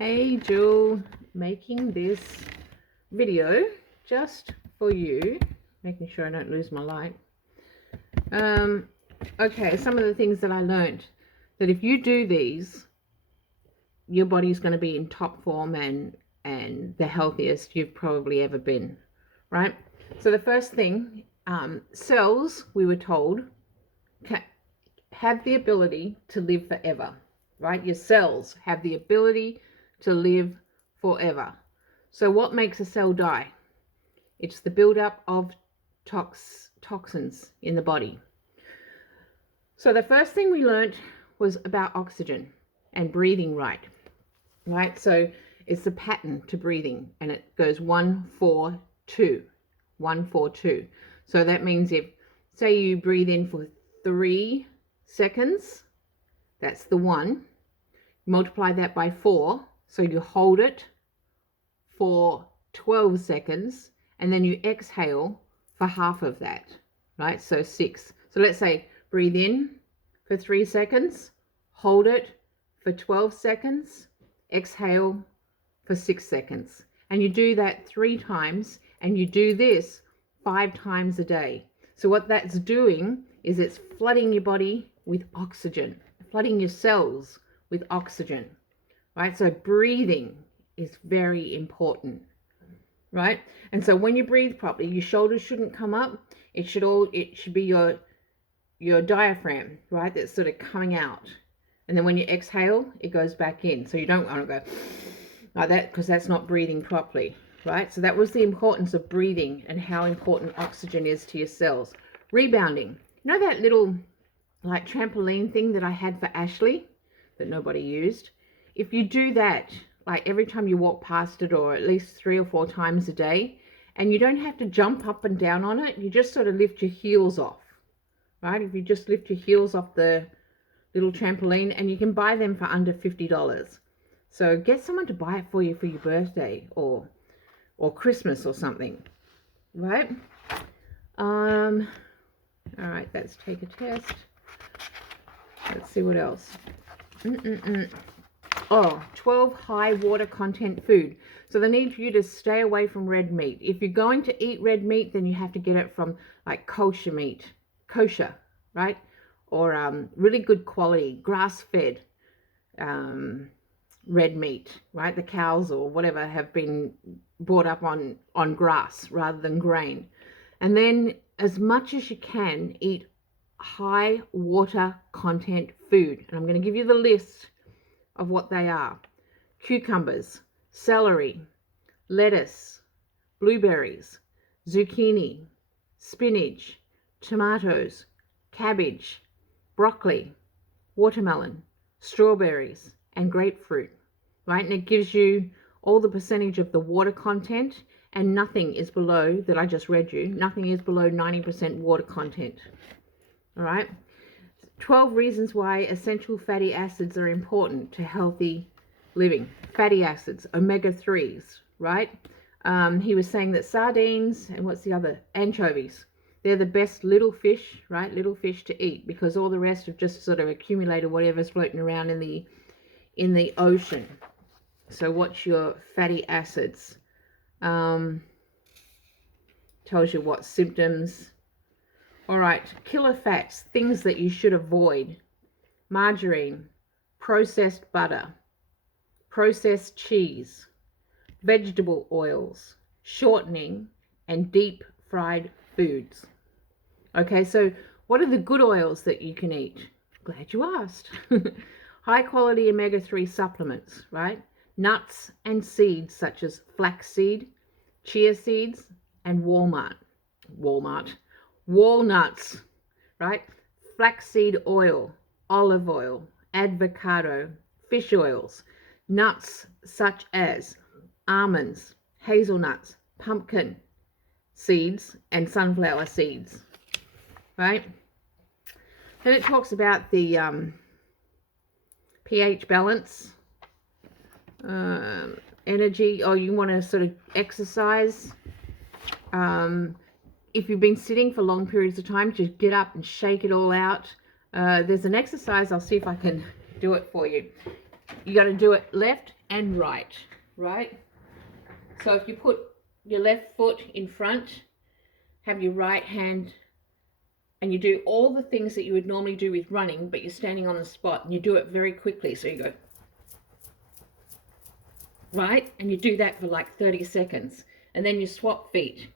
Hey Jill, making this video just for you, making sure I don't lose my light. Okay, some of the things that I learned, that if you do these, your body's going to be in top form and the healthiest you've probably ever been, right? So the first thing, cells, we were told, have the ability to live forever, right? Your cells have the ability to live forever. So what makes a cell die? It's the buildup of toxins in the body. So the first thing we learned was about oxygen and breathing right? So it's the pattern to breathing, and it goes 1, 4, 2, 1, 4, 2. So that means if, say, you breathe in for 3 seconds, that's the 1. Multiply that by 4, so you hold it for 12 seconds, and then you exhale for half of that, right? So 6. So let's say breathe in for 3 seconds, hold it for 12 seconds, exhale for 6 seconds. And you do that 3 times, and you do this 5 times a day. So what that's doing is it's flooding your body with oxygen, flooding your cells with oxygen, right? So breathing is very important, right? And so when you breathe properly, your shoulders shouldn't come up. It should be your diaphragm, right? That's sort of coming out. And then when you exhale, it goes back in. So you don't want to go like that, because that's not breathing properly, right? So that was the importance of breathing and how important oxygen is to your cells. Rebounding. You know that little like trampoline thing that I had for Ashley that nobody used? If you do that, like every time you walk past it, or at least 3 or 4 times a day, and you don't have to jump up and down on it, you just sort of lift your heels off, right? If you just lift your heels off the little trampoline, and you can buy them for under $50. So get someone to buy it for you for your birthday or Christmas or something, right? All right, let's take a test. Let's see what else. 12 high water content food. So they need for you to stay away from red meat. If you're going to eat red meat, then you have to get it from like kosher meat, right? Or really good quality, grass-fed red meat, right? The cows or whatever have been brought up on grass rather than grain. And then as much as you can, eat high water content food. And I'm going to give you the list of what they are. Cucumbers, celery, lettuce, blueberries, zucchini, spinach, tomatoes, cabbage, broccoli, watermelon, strawberries, and grapefruit, right? And it gives you all the percentage of the water content, and nothing is below, that I just read you, nothing is below 90% water content, all right? 12 reasons why essential fatty acids are important to healthy living. Fatty acids, omega-3s, right? He was saying that sardines, and what's the other? Anchovies. They're the best little fish, right? Little fish to eat, because all the rest have just sort of accumulated whatever's floating around in the ocean. So what's your fatty acids? Tells you what symptoms. All right, killer fats, things that you should avoid. Margarine, processed butter, processed cheese, vegetable oils, shortening, and deep fried foods. Okay, so what are the good oils that you can eat? Glad you asked. High quality omega-3 supplements, right? Nuts and seeds such as flaxseed, chia seeds, and walnuts, right? Flaxseed oil, olive oil, avocado, fish oils, nuts such as almonds, hazelnuts, pumpkin seeds, and sunflower seeds, right? Then it talks about the pH balance, energy, or you want to sort of exercise. If you've been sitting for long periods of time, just get up and shake it all out. There's an exercise, I'll see if I can do it for you. You got to do it left and right, right? So if you put your left foot in front, have your right hand, and you do all the things that you would normally do with running, but you're standing on the spot, and you do it very quickly. So you go, right? And you do that for like 30 seconds. And then you swap feet.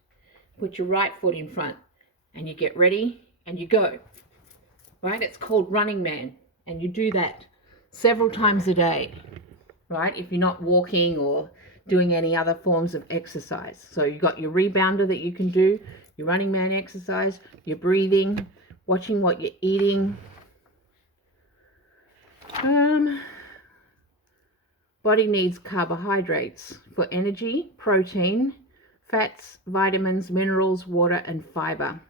Put your right foot in front, and you get ready, and you go. Right? It's called Running Man. And you do that several times a day, right? If you're not walking or doing any other forms of exercise. So you've got your rebounder that you can do, your Running Man exercise, your breathing, watching what you're eating. Body needs carbohydrates for energy, protein, fats, vitamins, minerals, water, and fiber.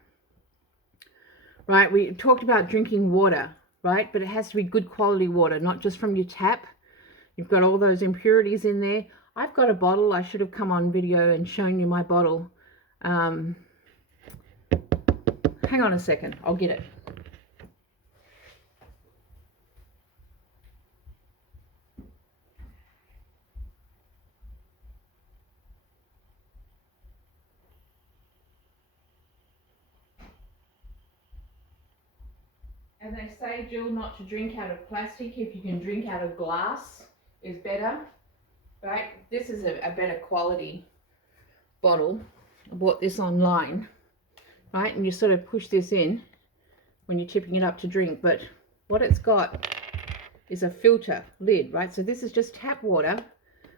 Right, we talked about drinking water, right? But it has to be good quality water, not just from your tap. You've got all those impurities in there. I've got a bottle. I should have come on video and shown you my bottle. Hang on a second. I'll get it. And they say, Jill, not to drink out of plastic. If you can drink out of glass, is better. Right? This is a better quality bottle. I bought this online. Right? And you sort of push this in when you're tipping it up to drink. But what it's got is a filter lid, right? So this is just tap water,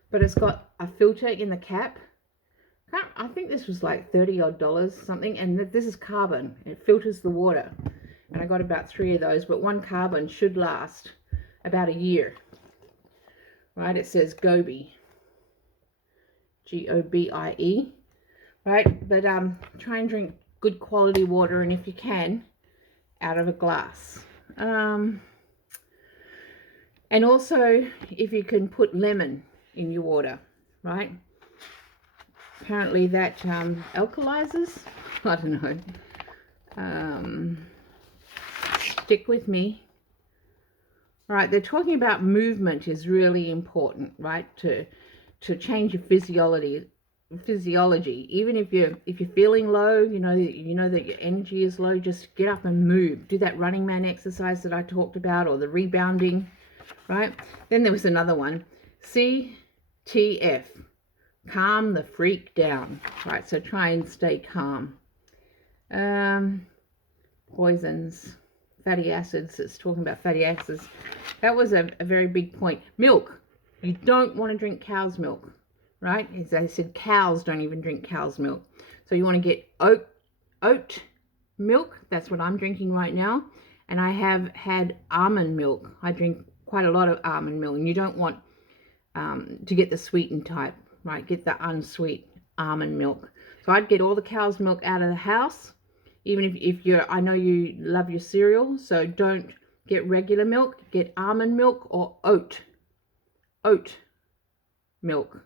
but it's got a filter in the cap. I think this was like $30 odd something. And this is carbon. It filters the water. And I got about 3 of those, but one carbon should last about a year. Right? It says Gobi. G-O-B-I-E. Right? But try and drink good quality water, and if you can, out of a glass. And also, if you can put lemon in your water, right? Apparently that alkalizes. I don't know. Stick with me. Right, they're talking about movement is really important, right? To change your physiology. Even if you're feeling low, you know that your energy is low, just get up and move. Do that Running Man exercise that I talked about, or the rebounding, right? Then there was another one, CTF, calm the freak down, right? So try and stay calm. Poisons, fatty acids. It's talking about fatty acids. That was a very big point. Milk. You don't want to drink cow's milk, right? As I said, cows don't even drink cow's milk. So you want to get oat milk. That's what I'm drinking right now. And I have had almond milk. I drink quite a lot of almond milk. And you don't want to get the sweetened type, right? Get the unsweet almond milk. So I'd get all the cow's milk out of the house. Even if you're, I know you love your cereal, so don't get regular milk. Get almond milk or oat milk.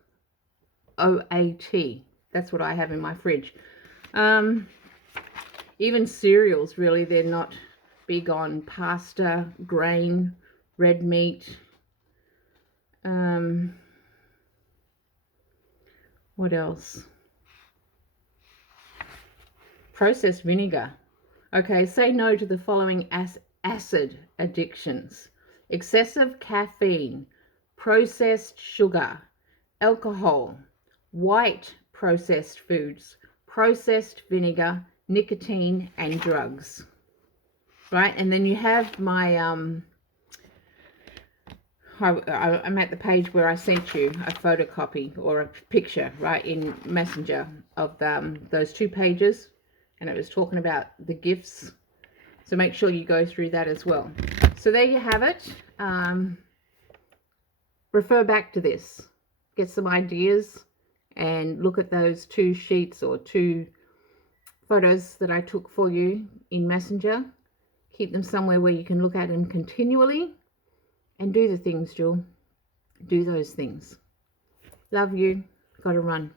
OAT. That's what I have in my fridge. Even cereals, really, they're not big on pasta, grain, red meat. What else? Processed vinegar. Okay, say no to the following acid addictions: excessive caffeine, processed sugar, alcohol, white processed foods, processed vinegar, nicotine, and drugs. Right, and then you have my I'm at the page where I sent you a photocopy or a picture, right, in Messenger of those 2 pages, and it was talking about the gifts. So make sure you go through that as well. So there you have it. Refer back to this, get some ideas, and look at those 2 sheets or 2 photos that I took for you in Messenger. Keep them somewhere where you can look at them continually, and do the things, Jill. Do those things. Love you. Gotta run.